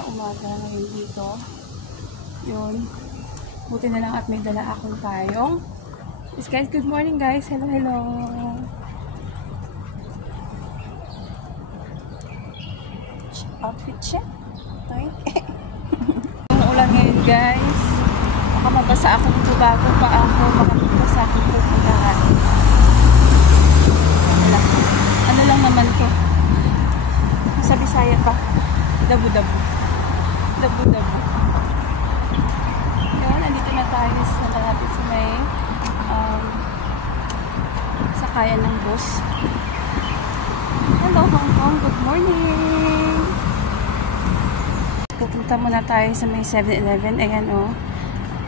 na umaga ngayon dito. Yun. Buti na lang at may dala akong payong. Yes guys, good morning guys. Hello, hello. Outfit check. Yung ulan ngayon guys. Baka mabasa ako dito bago pa ako makapunta sa aking pupuntahan. Ano lang naman to. Sa Bisaya pa. Dabu-dabu. Dabu-dabu. Yun, andito na tayo sa malapit sa may sakayan ng bus. Hello Hong Kong, good morning! Pupunta muna tayo sa may 7-Eleven. Ayan o.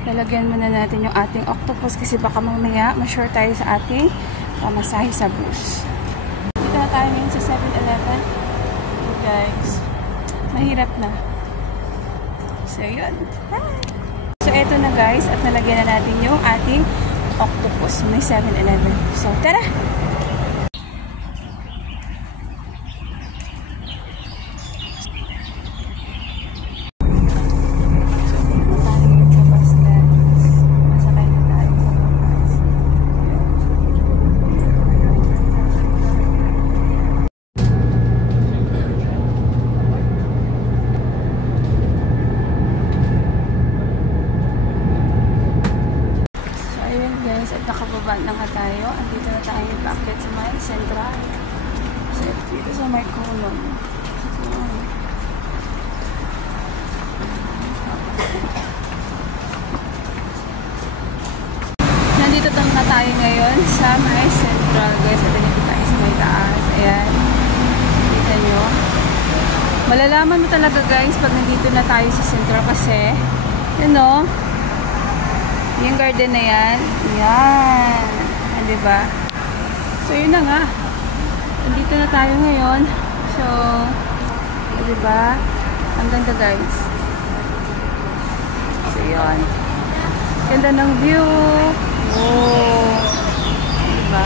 Lalagyan muna natin yung ating octopus kasi baka mamaya ma-short tayo sa ating pamasahe sa bus. Dito na tayo ngayon sa 7-Eleven. Guys, mahirap na. So yun. Hi! So eto na guys at nalagyan na natin yung ating octopus. May 7-Eleven. So tara! At nakababa na nga tayo. Andito na tayo paakyat sa may Central. So, dito sa may Colon. So, nandito na tayo ngayon sa may Central. Guys, at dito tayo sa may taas. Ayan. Kita nyo. Malalaman mo talaga guys pag nandito na tayo sa Central kasi, yun o. Yung garden na yan. Yan. Ah, diba? So, yun na nga. Nandito na tayo ngayon. So, diba? Ang ganda guys. So, yun. Ganda ng view. Oh. Diba?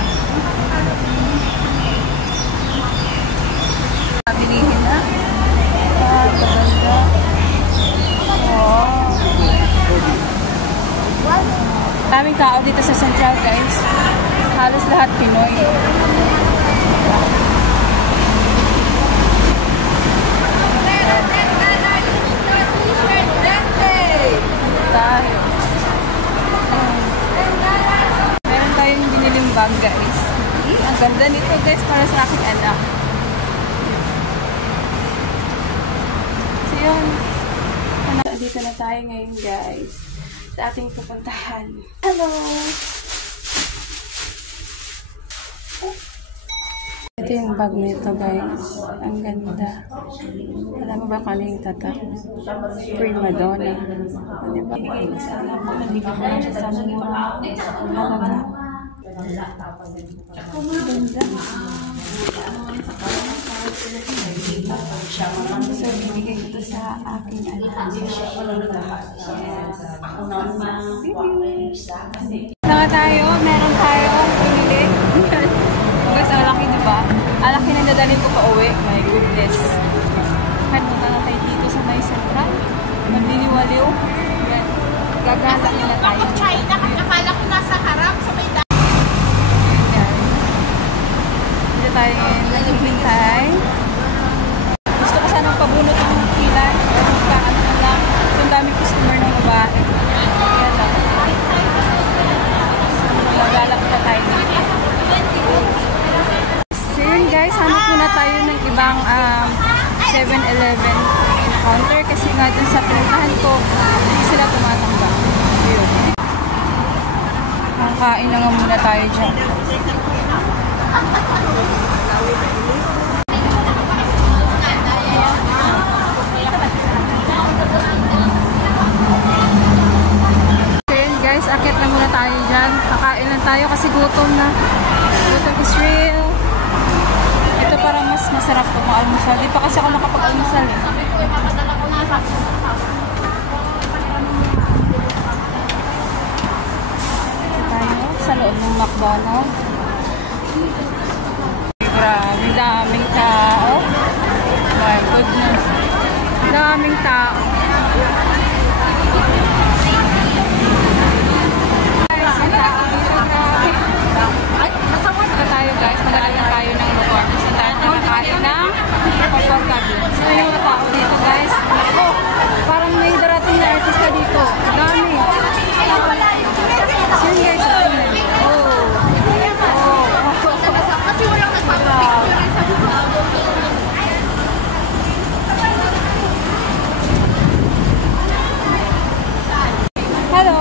Bilihin na. Ah, ganda. Oh. Daming tao dito sa Central guys. Halos lahat Pinoy. Tayo. Meron tayong biniling bag guys. Ang ganda nito guys para sa aking anak. So yun. Dito na tayo ngayon guys. Sa ating pupuntahan. Hello! Ito yung bag nito guys. Ang ganda. Alam mo ba kung ano yung tatak? Prima Donna. Ano ba? Nabigyan ko lang siya sa mura. Halaga. Ang ganda. So, bibigay ko sa aking anak. Yes. Nga tayo, meron tayo pinili. Guys, ang laki diba? Ang laki na dadalhin ko pa uwi. My goodness. Punta na tayo dito sa may Central. Magliliwaliw. Gagala na tayo. China, akala ko nasa harap sa may dahil. Dito tayo ngayon. Naghihintay. Gusto ko sanang pabunot ng ilan. Magkaano na lang. So, ang daming customer ng babae. Ayan lang. So, magalap na tayo dito. So, yun guys. Hanap muna tayo ng ibang 7-Eleven counter. Kasi nga dun sa pinuntahan ko, hindi sila tumatanggap. Yun. Kakain na nga muna tayo dyan. Guys, akit na muna tayo dyan. Kakain lang tayo kasi gutom na. Gutom is real. Ito parang mas masarap kung almusal. Di pa kasi ako nakapag-almusal eh. Tayo sa loob ng McDonald's. Grabe, daming tao. My goodness. Daming tao. Tayo guys, maglalagyan tayo ng lugar. So tayo nakakain ng comfortable. So yung mga tao dito guys, oh, parang may darating na artista dito. Dami. So yun guys, Kasi walang nagpapapicture. Sabi ko, hello!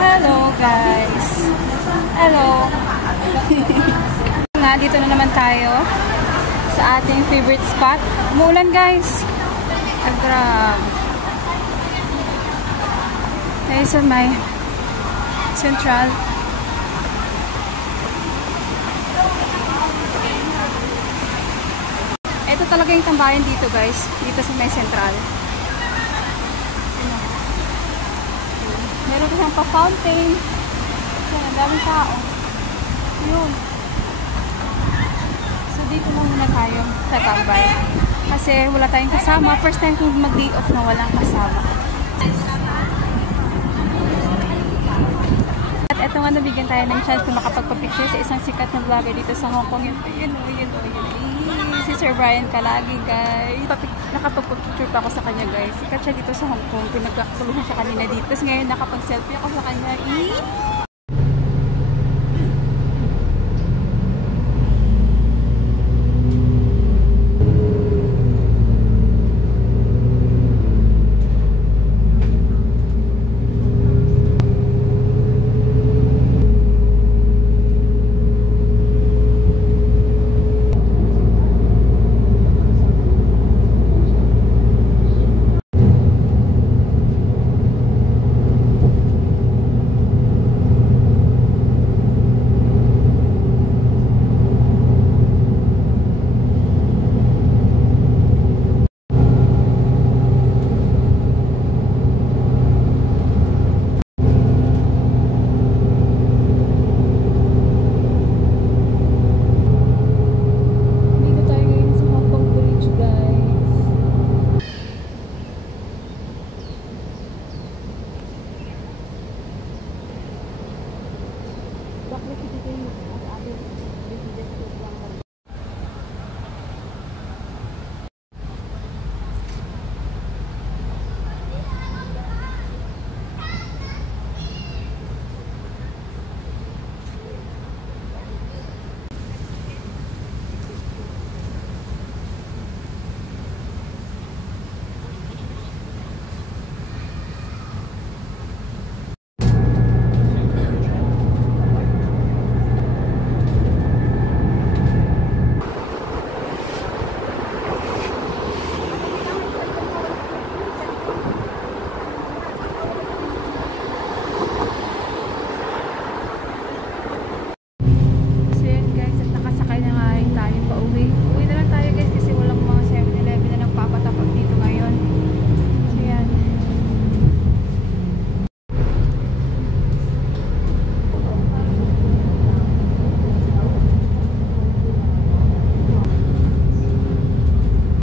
Hello guys! Hello! Nga, dito na naman tayo sa ating favorite spot. Umuulan guys! Ang grab! Tayo sa may Central. Ito talaga yung tambayan dito guys. Dito sa may Central. Meron kasang pa-fountain. Yan, ang daming tao. Yun. So, dito lang muna tayo tatambay. Kasi wala tayong kasama. First time kong mag-day off na walang kasama. At eto nga, nabigyan tayo ng chance na makapagpa-picture sa isang sikat na vlogger dito sa Hong Kong. Yun. Si Sir Brian Kalagi, guys. Nakapag-picture pa ako sa kanya, guys. Sikat siya dito sa Hong Kong. Pinagkakuluhan siya kanina dito. Tapos ngayon, nakapag-selfie ako sa kanya.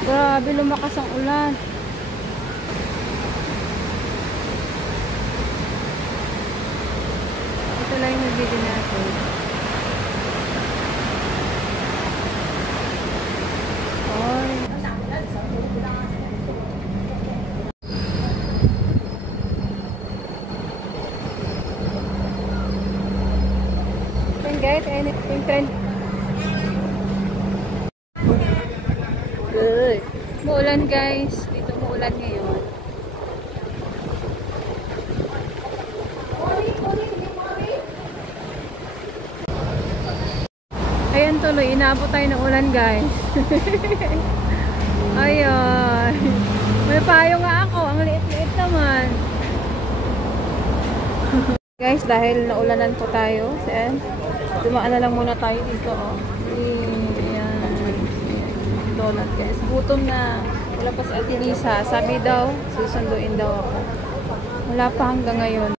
Grabe, lumakas ang ulan. Ito lang yung video natin. Oy. Then guys, anything trend. Good. Muulan guys. Dito muulan ngayon. Ayan tuloy. Inaabot tayo ng ulan guys. Ayan. May payo nga ako. Ang liit-liit naman. Guys, dahil naulanan po tayo. Ayan. Dumaan na lang muna tayo dito. Oh. Donut guys. Gutom na. Wala pa si Ate Lisa. Sabi daw, susunduin daw ako. Wala pa hanggang ngayon.